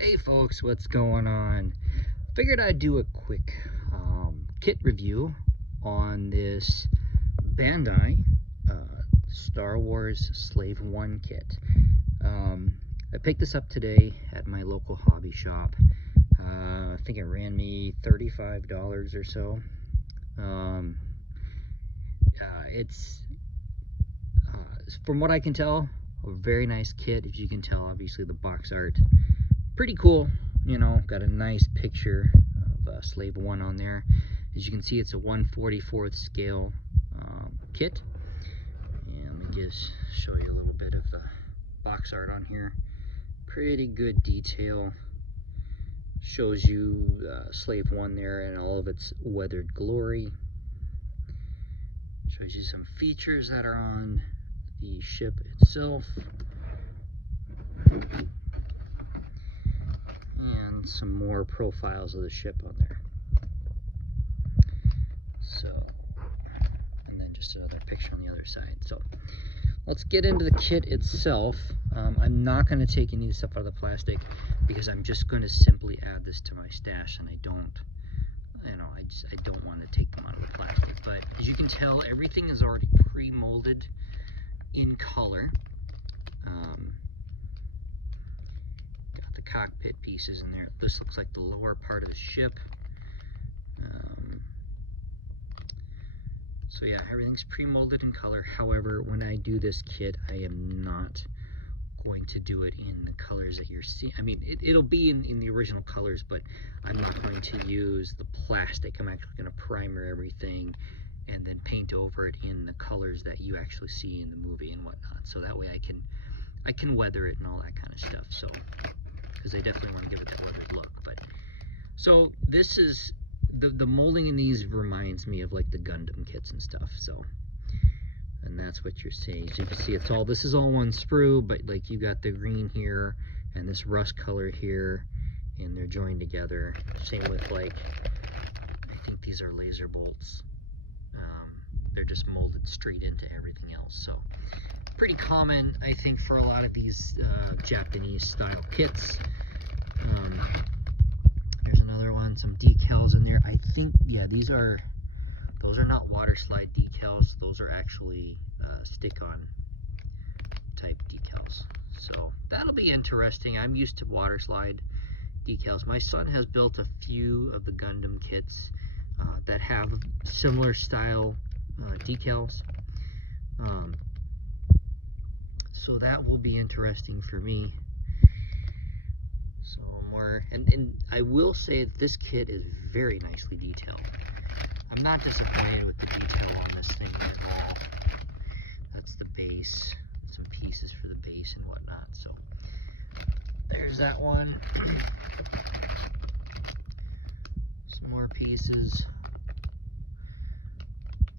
Hey folks, what's going on? Figured I'd do a quick kit review on this BanDai Star Wars Slave 1 kit. I picked this up today at my local hobby shop. I think it ran me $35 or so. It's, from what I can tell, a very nice kit. As you can tell, obviously the box art pretty cool, you know, got a nice picture of Slave 1 on there. As you can see, it's a 1/44 scale kit. And let me just show you a little bit of the box art on here. Pretty good detail. Shows you Slave 1 there and all of its weathered glory. Shows you some features that are on the ship itself. And some more profiles of the ship on there. So, and then just another picture on the other side. So, let's get into the kit itself. I'm not going to take any of the stuff out of the plastic because I'm just going to simply add this to my stash, and I don't want to take them out of the plastic. But as you can tell, everything is already pre-molded in color. Got the cockpit pieces in there. This looks like the lower part of the ship. So yeah, everything's pre-molded in color. However, when I do this kit, I am not going to do it in the colors that you're seeing. I mean, it'll be in the original colors, but I'm not going to use the plastic. I'm actually going to primer everything and then paint over it in the colors that you actually see in the movie and whatnot. So that way I can weather it and all that kind of stuff. So, because I definitely want to give it that weathered look. But so this is the molding in these reminds me of like the Gundam kits and stuff. So, and that's what you're seeing. So you can see this is all one sprue, but like you got the green here and this rust color here, and they're joined together. Same with, like, I think these are laser bolts. They're just molded straight into everything else. So pretty common, I think, for a lot of these Japanese style kits. There's another one, some decals in there. I think, yeah, those are not water slide decals. Those are actually stick-on type decals. So that'll be interesting. I'm used to water slide decals. My son has built a few of the Gundam kits that have similar style decals. So that will be interesting for me. So more, and I will say that this kit is very nicely detailed. I'm not disappointed with the detail on this thing at all. That's the base, some pieces for the base and whatnot. So there's that one. Some more pieces.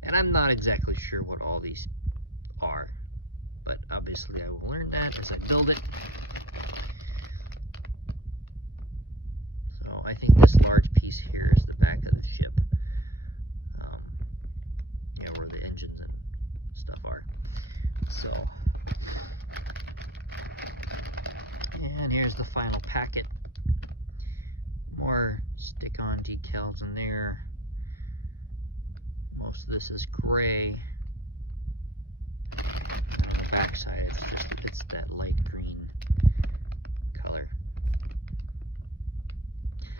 And I'm not exactly sure what all these are, but obviously I will learn that as I build it. So I think this large piece here is the back of the ship. Where the engines and stuff are. So, and here's the final packet. More stick-on decals in there. Most of this is gray. And on the back side, it's that light green color.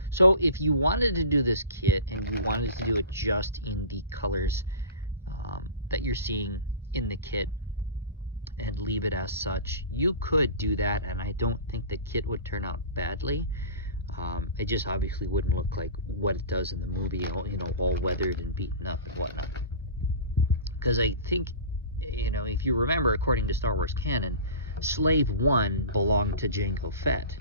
So if you wanted to do this kit and you wanted to do it just in the colors that you're seeing in the kit and leave it as such, you could do that, and I don't think the kit would turn out badly. It just obviously wouldn't look like what it does in the movie, you know, all weathered and beaten up and whatnot. Because I think, you know, if you remember, according to Star Wars canon, Slave 1 belonged to Jango Fett,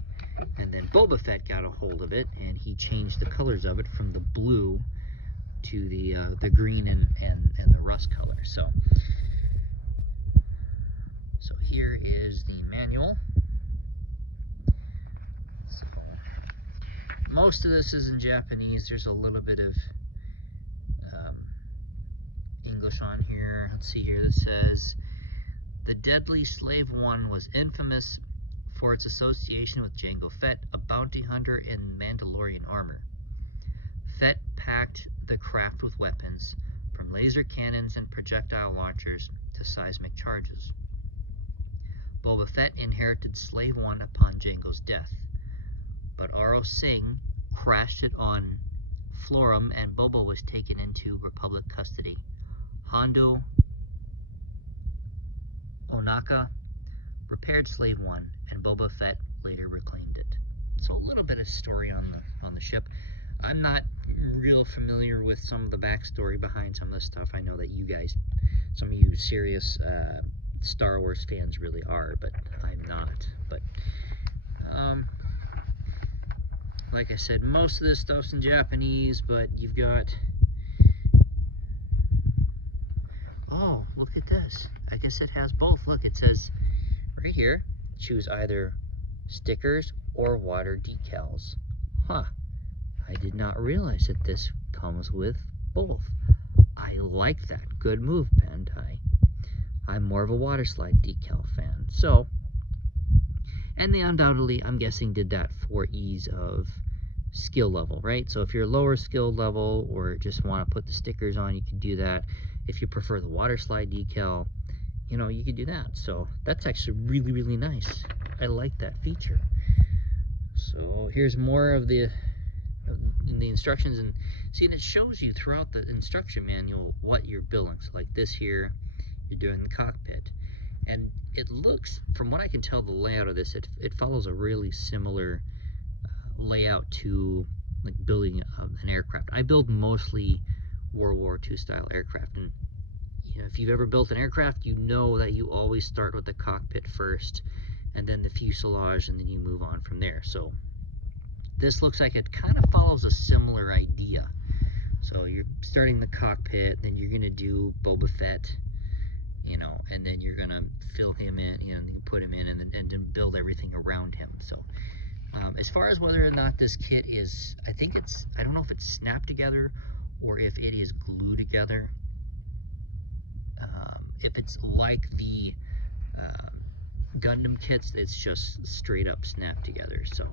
and then Boba Fett got a hold of it, and he changed the colors of it from the blue to the green and the rust color. So here is the manual. So most of this is in Japanese. There's a little bit of English on here. Let's see here. This says, "The deadly Slave 1 was infamous for its association with Jango Fett, a bounty hunter in Mandalorian armor. Fett packed the craft with weapons, from laser cannons and projectile launchers to seismic charges. Boba Fett inherited Slave One upon Jango's death, but Auro Singh crashed it on Florum and Boba was taken into Republic custody. Hondo Ohnaka repaired Slave One, and Boba Fett later reclaimed it. So a little bit of story on the ship. I'm not real familiar with some of the backstory behind some of this stuff. I know that you guys, some of you serious Star Wars fans really are, but I'm not. But like I said, most of this stuff's in Japanese, but you've got, oh, look at this. I guess it has both. Look, it says right here, choose either stickers or water decals. Huh. I did not realize that this comes with both. I like that. Good move, BanDai. I'm more of a water slide decal fan. So, and they undoubtedly, I'm guessing, did that for ease of skill level, right? So if you're lower skill level or just want to put the stickers on, you can do that. If you prefer the water slide decal, you know, you could do that. So that's actually really, really nice. I like that feature. So here's more of the in the instructions, and see, and it shows you throughout the instruction manual what you're building. So like this here, you're doing the cockpit, and it looks, from what I can tell, the layout of this, it follows a really similar layout to like building an aircraft. I build mostly World War II style aircraft, and you know, if you've ever built an aircraft, you know that you always start with the cockpit first, and then the fuselage, and then you move on from there. So this looks like it kind of follows a similar idea. So you're starting the cockpit, then you're going to do Boba Fett, you know, and then you're going to fill him in, you know, you put him in, and then build everything around him. So as far as whether or not this kit is, I think it's, I don't know if it's snapped together or if it is glued together. If it's like the Gundam kits, it's just straight up snapped together. So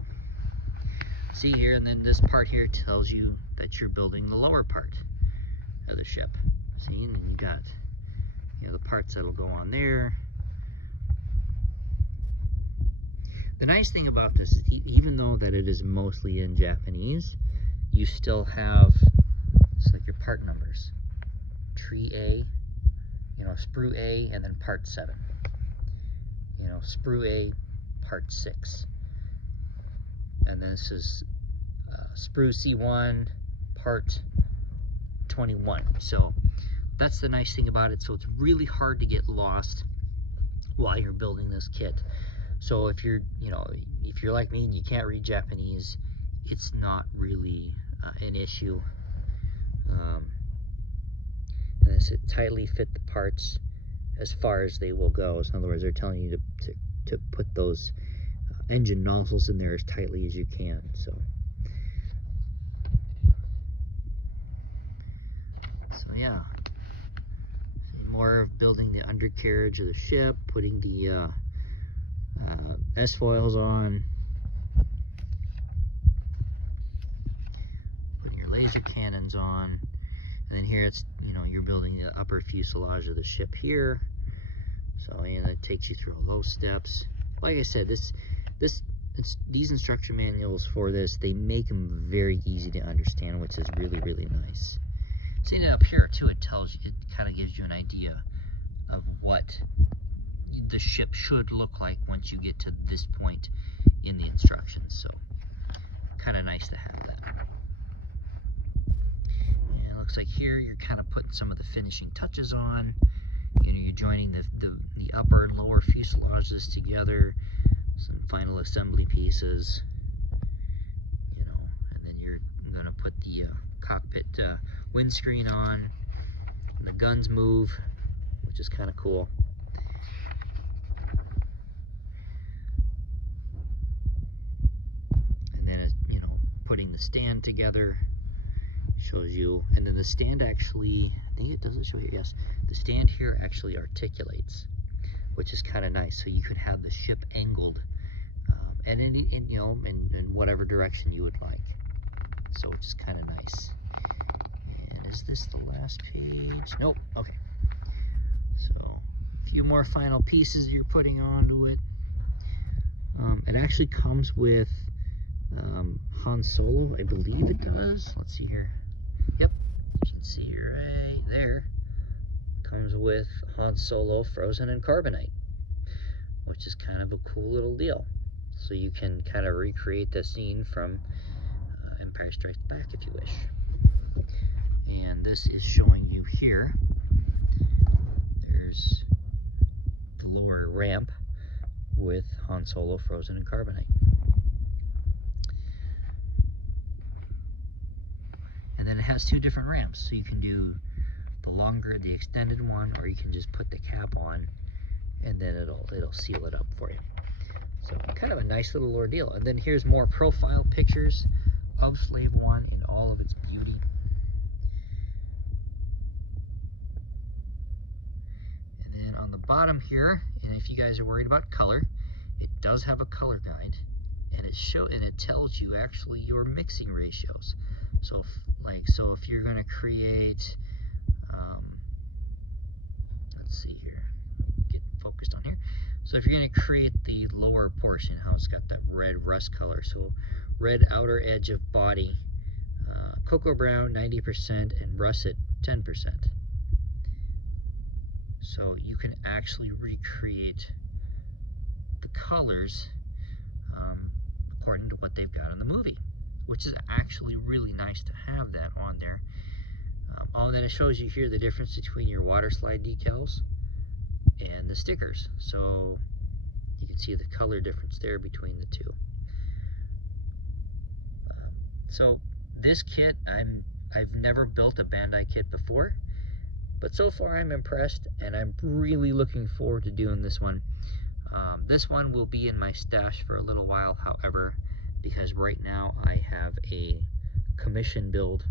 see here, and then this part here tells you that you're building the lower part of the ship. See, and then you got, you know, the parts that'll go on there. The nice thing about this is, even though that it is mostly in Japanese, you still have, it's like your part numbers. Tree A, you know, sprue A, and then part 7. You know, sprue A, part 6. And then this is sprue C1, part 21. So that's the nice thing about it. So it's really hard to get lost while you're building this kit. So if you're, you know, if you're like me and you can't read Japanese, it's not really an issue. And this, it tightly fit the parts as far as they will go. So in other words, they're telling you to put those engine nozzles in there as tightly as you can. So yeah, more of building the undercarriage of the ship, putting the S-foils on, putting your laser cannons on, and then here it's, you know, you're building the upper fuselage of the ship here. So, and it takes you through all those steps. Like I said, these instruction manuals for this, they make them very easy to understand, which is really, really nice. Seeing it up here too, it tells you, it kind of gives you an idea of what the ship should look like once you get to this point in the instructions. So kind of nice to have that. And it looks like here you're kind of putting some of the finishing touches on. You know, you're joining the upper and lower fuselages together, some final assembly pieces, you know, and then you're gonna put the cockpit windscreen on, and the guns move, which is kind of cool. And then, you know, putting the stand together shows you, and then the stand actually, I think it doesn't show you, yes, the stand here actually articulates, which is kind of nice. So you could have the ship angled and you know, in whatever direction you would like. So it's just kind of nice. And is this the last page? Nope. Okay. So a few more final pieces you're putting onto it. It actually comes with Han Solo, I believe it does. Let's see here. Yep, you can see right there. Comes with Han Solo frozen in carbonite, which is kind of a cool little deal. So you can kind of recreate the scene from Empire Strikes Back if you wish. And this is showing you here. There's the lower ramp with Han Solo frozen in carbonite. And then it has two different ramps, so you can do the longer, the extended one, or you can just put the cap on and then it'll seal it up for you. So kind of a nice little ordeal. And then here's more profile pictures of Slave One in all of its beauty. And then on the bottom here, and if you guys are worried about color, it does have a color guide, and it tells you actually your mixing ratios. So if you're going to create, let's see here, get focused on here. So if you're going to create the lower portion, how it's got that red rust color, so red outer edge of body, cocoa brown 90%, and russet 10%. So you can actually recreate the colors according to what they've got in the movie, which is actually really nice to have that on there. And then it shows you here the difference between your water slide decals and the stickers. So you can see the color difference there between the two. So this kit, I've never built a BanDai kit before, but so far I'm impressed, and I'm really looking forward to doing this one. This one will be in my stash for a little while, however, because right now I have a commission build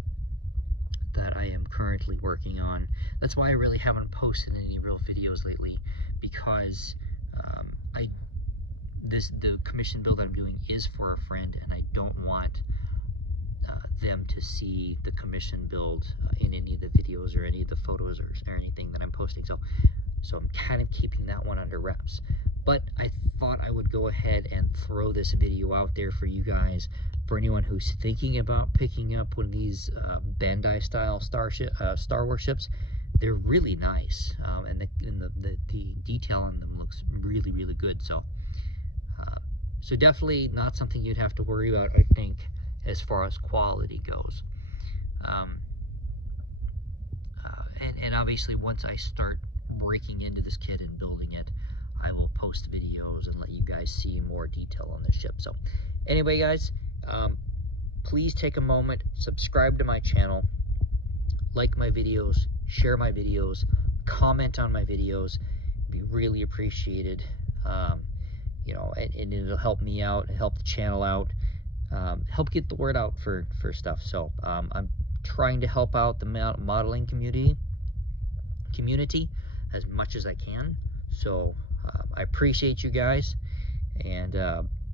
that I am currently working on. That's why I really haven't posted any real videos lately, because the commission build that I'm doing is for a friend, and I don't want them to see the commission build in any of the videos or any of the photos or anything that I'm posting. So I'm kind of keeping that one under wraps. But I thought I would go ahead and throw this video out there for you guys, for anyone who's thinking about picking up one of these BanDai style Star Wars ships. They're really nice, and the detail on them looks really, really good. So definitely not something you'd have to worry about, I think, as far as quality goes. And obviously once I start breaking into this kit and building it, I will post videos and let you guys see more detail on the ship. So anyway, guys, please take a moment, subscribe to my channel, like my videos, share my videos, comment on my videos. It'd be really appreciated. You know, and it'll help me out and help the channel out, help get the word out for stuff. So I'm trying to help out the modeling community as much as I can. So I appreciate you guys, and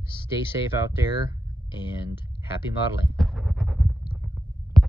stay safe out there, and happy modeling.